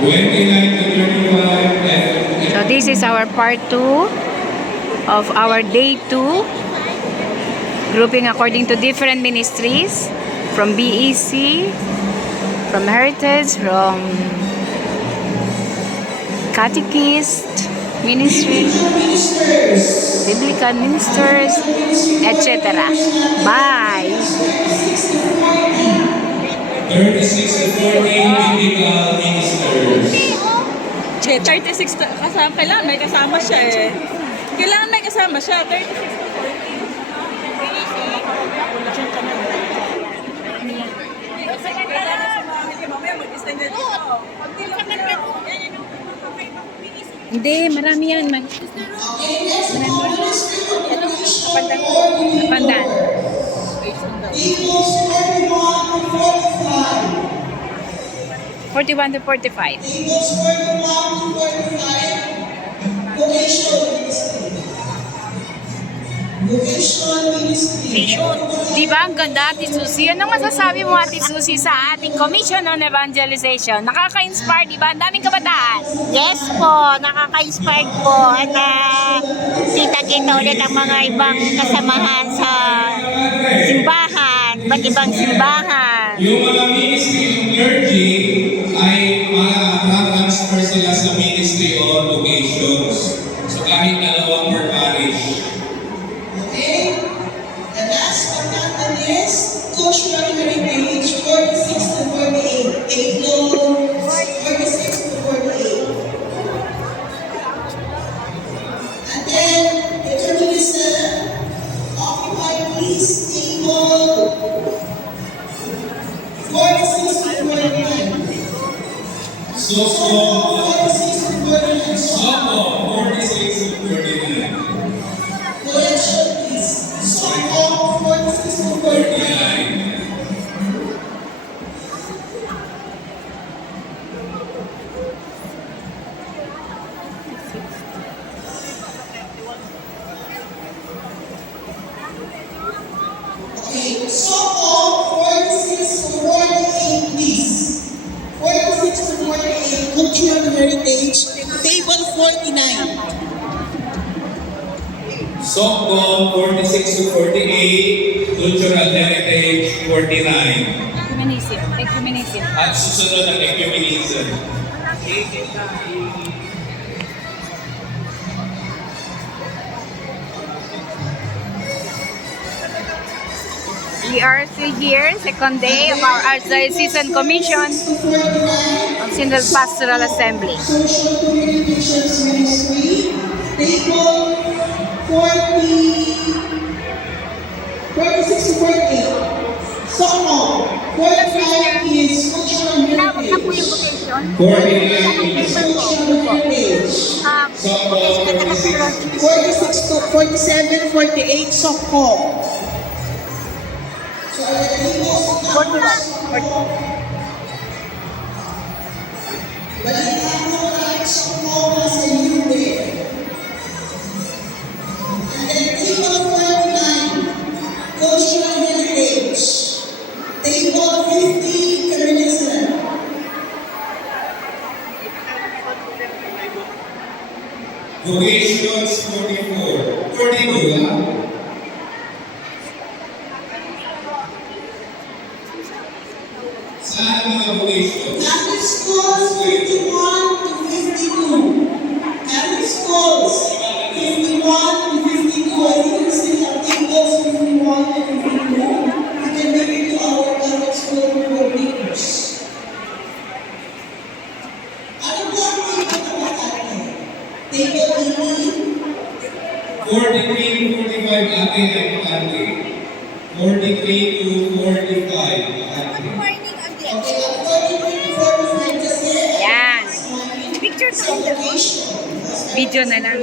29 to 35. So this is our part 2 of our day 2, grouping according to different ministries, from BEC, from Heritage, from Catechist Ministry, Biblical Ministers, etc. Bye! 36 to 40 biblical ministers. 36 kasama, kailangan may kasama siya eh. Kailangan may kasama siya. 36 to 40. Hindi, marami yan. Pandan. 41 to 45. Di ba ang ganda, Ate Susie? Anong masasabi mo, Ate Susie, sa ating Commission on Evangelization? Nakaka-inspire, di ba? Ang daming kabataan. Yes po, nakaka-inspired po at kita-kita ulit ang mga ibang kasamahan sa simbahan, iba't ibang simbahan. Yung mga ministry ng clergy ay transfer sila sa ministry or vocations. So kahit dalawang per parish. Okay? The last but not the least, cultural heritage, 46 to 48. Take note, 46 to 48. And then, the communism, occupy peace, table, 46 to 49. Soko, 46 to 49. Soko, 46 to 49. Collection please. Soko, 46 to 49. 49. Okay, Soko, 46 to 48 please. 46 to 48, cultural heritage, table 49. Soko, 46 to 48. Cultural heritage, 49. Ecumenism. At susunod ang ecumenism. We are still here, second day of our Archdiocese Commission of Synod Pastoral Assembly. Social Communications Ministry, table 46 to 48. Soko, 45 is cultural heritage. 49 is Cultural heritage. Soko, 46. 46 to 47, 48, Soko. So, the tables 41. Balita mo right, Soko was a new day. And then table 49, cultural heritage. Table 50, Carolism. Vocations, 44. 42, ha? Saan ang mga vocations? Catholic schools, 51 to 52. Catholic schools, 51 to 52. I think you see our tables 51 and 52. We can bring it to our Catholic school coordinators. Ano po ang table na makakate? Table 18. 43 to 45, ate ay makante. 43 to 45, makante. Okay, ang 43 to 45 kasi Yan. picture Video na lang.